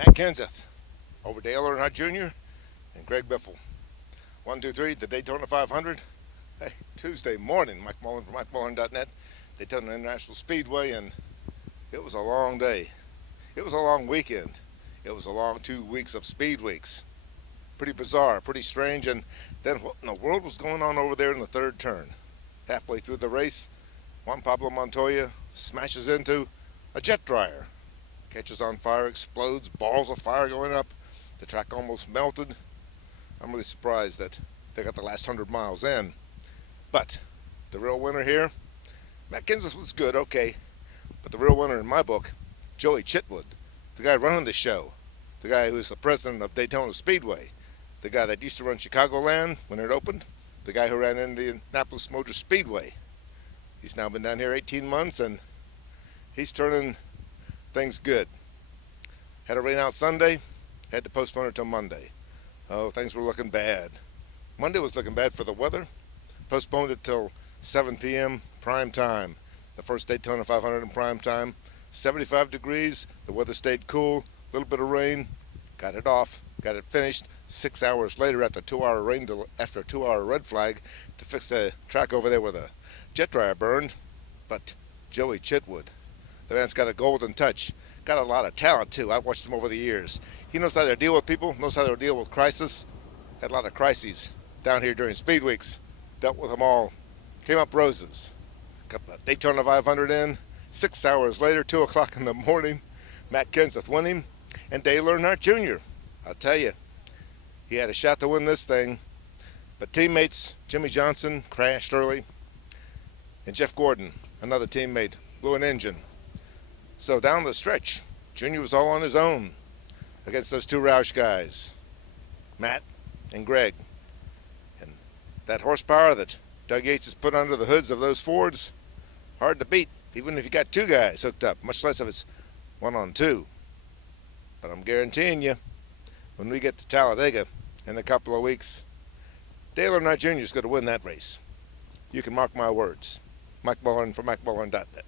MattKenseth over DaleEarnhardt Jr. and Greg Biffle. 1, 2, 3, the Daytona 500. Hey, Tuesday morning, Mike Mullen from MikeMullen.net, Daytona International Speedway, and it was a long day. It was a long weekend. It was a long 2 weeks of speed weeks. Pretty bizarre, pretty strange, and then what in the world was going on over there in the third turn? Halfway through the race, JuanPabloMontoya smashes into a jet dryer. Catches on fire, explodes, balls of fire going up. The track almost melted. I'm really surprised that they got the last 100 miles in. But the real winner here, MattKenseth was good, okay. But the real winner in my book, Joey Chitwood, the guy running the show, the guy who's the president of Daytona Speedway, the guy that used to run Chicagoland when it opened, the guy who ran Indianapolis Motor Speedway. He's now been down here 18 months and he's turning things good. Had a rain out Sunday, had to postpone it till Monday. Oh, things were looking bad. Monday was looking bad for the weather. Postponed it till 7 p.m. prime time. The first Daytona 500 in prime time. 75 degrees, the weather stayed cool, a little bit of rain, got it off, got it finished. 6 hours later after a 2-hour rain, after a 2-hour red flag to fix the track over there where the jet dryer burned. But Joey Chitwood, the man's got a golden touch. Got a lot of talent, too. I've watched him over the years. He knows how to deal with people, knows how to deal with crisis. Had a lot of crises down here during speed weeks. Dealt with them all. Came up roses. Got the Daytona 500 in. 6 hours later, 2 o'clock in the morning, MattKenseth winning. And DaleEarnhardt Jr. I'll tell you, he had a shot to win this thing. But teammates, Jimmy Johnson crashed early. And Jeff Gordon, another teammate, blew an engine. So down the stretch, Junior was all on his own against those two Roush guys, Matt and Greg. And that horsepower that Doug Yates has put under the hoods of those Fords, hard to beat, even if you got two guys hooked up, much less if it's 1-on-2. But I'm guaranteeing you, when we get to Talladega in a couple of weeks, DaleEarnhardt Jr. is going to win that race. You can mark my words. Mike Mullen from MikeMullen.net.